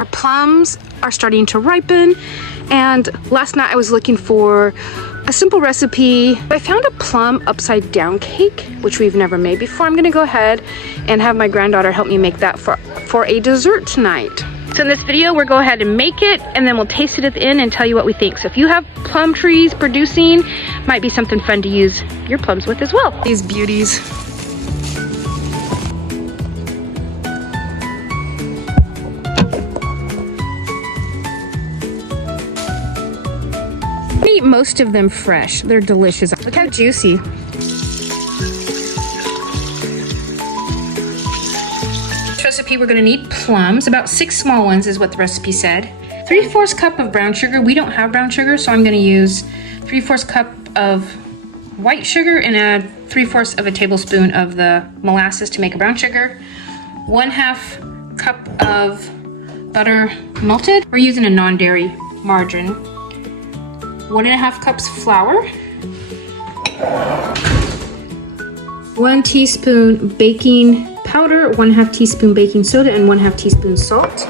Our plums are starting to ripen, and last night I was looking for a simple recipe. I found a plum upside down cake, which we've never made before. I'm gonna go ahead and have my granddaughter help me make that for a dessert tonight. So in this video, we'll go ahead and make it, and then we'll taste it at the end and tell you what we think. So if you have plum trees producing, might be something fun to use your plums with as well. These beauties. I eat most of them fresh. They're delicious. Look how juicy. Recipe, we're gonna need plums, about 6 small ones is what the recipe said. 3/4 cup of brown sugar. We don't have brown sugar, so I'm gonna use 3/4 cup of white sugar and add 3/4 of a tablespoon of the molasses to make a brown sugar. 1/2 cup of butter melted. We're using a non-dairy margarine. 1.5 cups flour. 1 teaspoon baking powder, 1/2 teaspoon baking soda, and 1/2 teaspoon salt.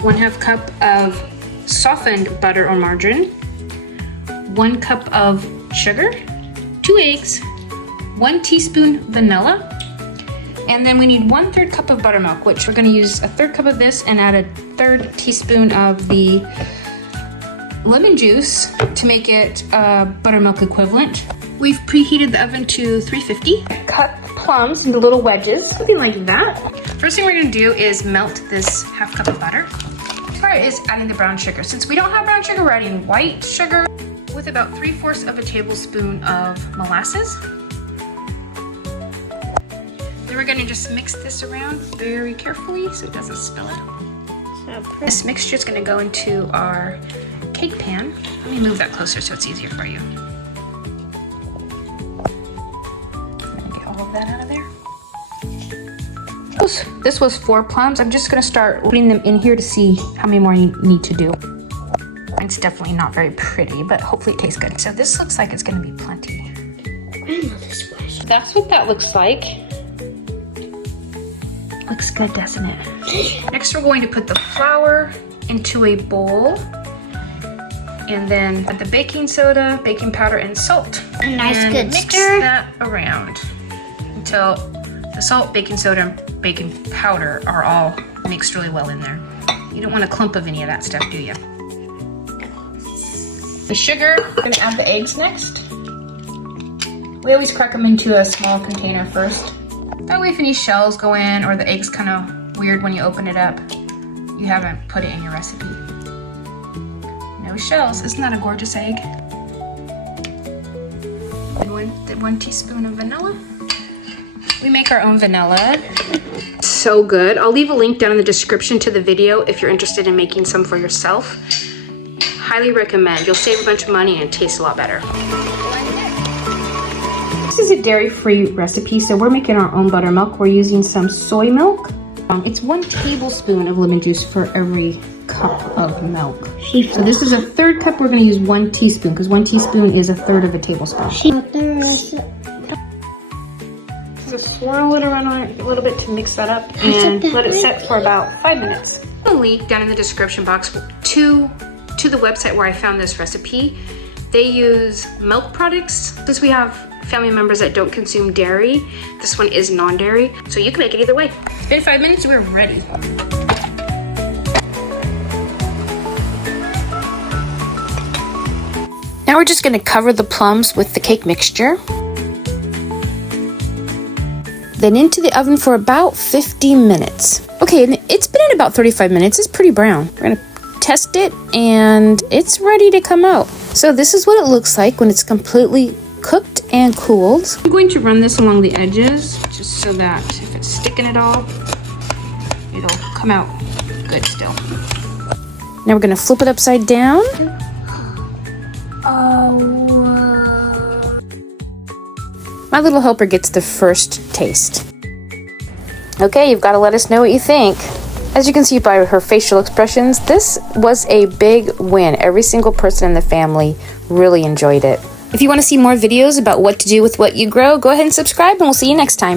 1/2 cup of softened butter or margarine. 1 cup of sugar. 2 eggs. 1 teaspoon vanilla. And then we need 1/3 cup of buttermilk, which we're going to use 1/3 cup of this and add 1/3 teaspoon of the lemon juice to make it buttermilk equivalent. We've preheated the oven to 350. Cut plums into little wedges, something like that. First thing we're gonna do is melt this 1/2 cup of butter. Next part is adding the brown sugar. Since we don't have brown sugar, we're adding white sugar with about 3/4 of a tablespoon of molasses. Then we're gonna just mix this around very carefully so it doesn't spill it. This mixture is gonna go into our cake pan. Let me move that closer so it's easier for you. Get all of that out of there. This was 4 plums. I'm just gonna start putting them in here to see how many more you need to do. It's definitely not very pretty, but hopefully it tastes good. So this looks like it's gonna be plenty. I know this was. That's what that looks like. Looks good, doesn't it? Next, we're going to put the flour into a bowl. And then add the baking soda, baking powder, and salt. A nice and good mix stir. that around until the salt, baking soda, and baking powder are all mixed really well in there. You don't want a clump of any of that stuff, do you? The sugar, we're gonna add the eggs next. We always crack them into a small container first. That way if any shells go in or the egg's kind of weird when you open it up, you haven't put it in your recipe. No shells. Isn't that a gorgeous egg? And 1 teaspoon of vanilla. We make our own vanilla. So good. I'll leave a link down in the description to the video if you're interested in making some for yourself. Highly recommend. You'll save a bunch of money and it tastes a lot better. This is a dairy-free recipe, so we're making our own buttermilk. We're using some soy milk. It's 1 tablespoon of lemon juice for every cup of milk. So this is 1/3 cup. We're going to use 1 teaspoon because 1 teaspoon is 1/3 of a tablespoon. Just swirl it around on it a little bit to mix that up and let it set for about 5 minutes. I'll link down in the description box to the website where I found this recipe. They use milk products. Since we have family members that don't consume dairy, this one is non-dairy, so you can make it either way. It's been 5 minutes, we're ready. Now we're just gonna cover the plums with the cake mixture. Then into the oven for about 50 minutes. Okay, and it's been at about 35 minutes. It's pretty brown. We're gonna test it and it's ready to come out. So this is what it looks like when it's completely cooked and cooled. I'm going to run this along the edges just so that if it's sticking at all, it'll come out good still. Now we're gonna flip it upside down. My little helper gets the first taste. Okay, you've got to let us know what you think. As you can see by her facial expressions, this was a big win. Every single person in the family really enjoyed it. If you want to see more videos about what to do with what you grow, go ahead and subscribe and we'll see you next time.